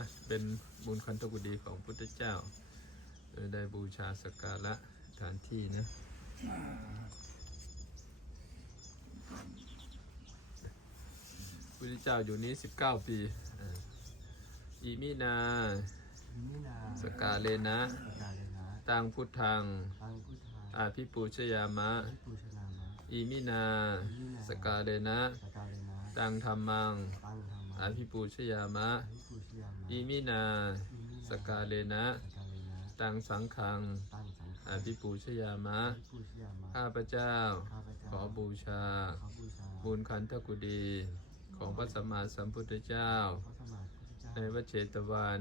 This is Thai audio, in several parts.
นะเป็นบุญคันธกุฎีของพุทธเจ้าโดยได้บูชาสักการะสถานที่นะพุทธเจ้าอยู่นี้ 19 ปีอ่าอีมินามินาสกาเลนะสกาเลนะตังพุทธังตังพุทธาอาภิปูชยามะทิปูชนามะอีมินาสกาเลนะสกาเลนะ ตังธรรมังตังธรรมะ อาภิปูชยามะทิปูชยามะอีมินาสกาเลนะสกาเลนะ ตังสังขังตังสังฆอาภิปูชยามะทิปูชยามะ ข้าพเจ้าข้าพเจ้าขอบูชาขอบูชา บุญคันธกุฎีของพระสัมมาสัมพุทธเจ้าพระสมมาพุทธเจ้าในวัดเชตวัน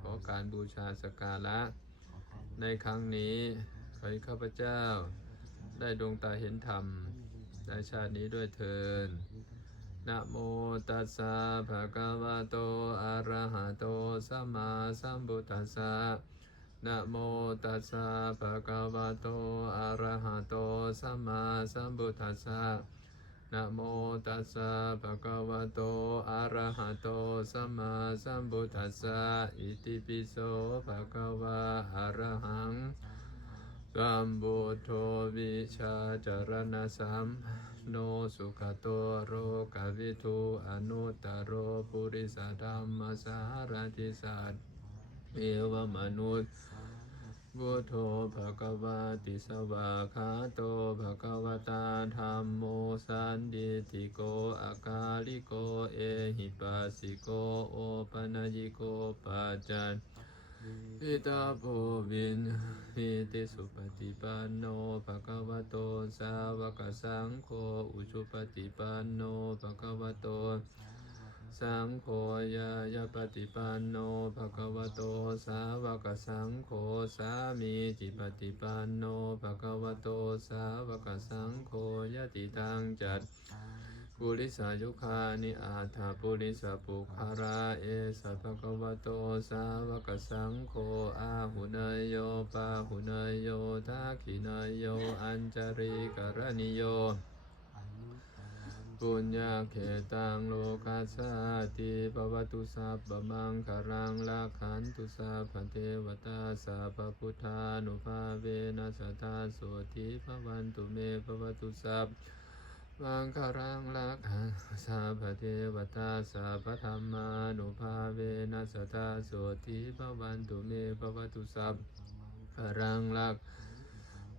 ขอการบูชาสกการะ ในครั้งนี้ขอให้ข้าพเจ้า ได้ดวงตาเห็นธรรมในชาตินี้ด้วยเทิน นะโมตัสสะภะคะวะโต อะระหะโต สัมมาสัมพุทธัสสะนะโมตัสสะภะคะวะโต อะระหะโต สัมมาสัมพุทธัสสะนะโมตัสสะภะคะวะโต อะระหะโต สัมมาสัมพุทธัสสะ อิติปิโสภะคะวะอะระหัง สัมบุทโธวิชาจารณสัมโนสุขโตโรกวิทูอนุตโรปุริสธรรมสารติสัตเอวมนุษย์บุทโธภะคะวะติสวาคาโตภะคะวตาธรรมโมสันดิติโกอากาลิโกเอหิปัสสิโกโอปนญิโกปัจจัน พิตาภูวินหิติสุปฏิปันโนภะคะวะโตสาวกสังโฆอุชุปฏิปันโนภะคะวะโตสังโฆยายาปฏิปันโนภะคะวะโตสาวกสังโฆสามีจิปฏิปันโนภะคะวะโตสาวกสังโฆยติตังจัต ปุริสายุคานิอาถาปุริสาปุคาราเอสัพพะวะโตสาวกสังโฆอาหุเนยโยปาหุเนยโยทักขิเนยโยอัญจริกรณิโยปุญญาเขตังโลกัสสาติปวัตุสัพพมังคารังลาขันตุสัพพเทวตาสัพพุทธานุภาเวนัสตาโสติภวันตุเมภวัตุสัพ มังคารังลักขังสาพเทวตาสาพธรรมานุภาเวนัสตาโสติภวันตุเมภวตุสัพคารังลัก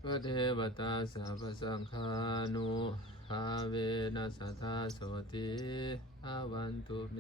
พระเทวตาสาพสังฆานุภาเวนัสตาโสติภวันตุเม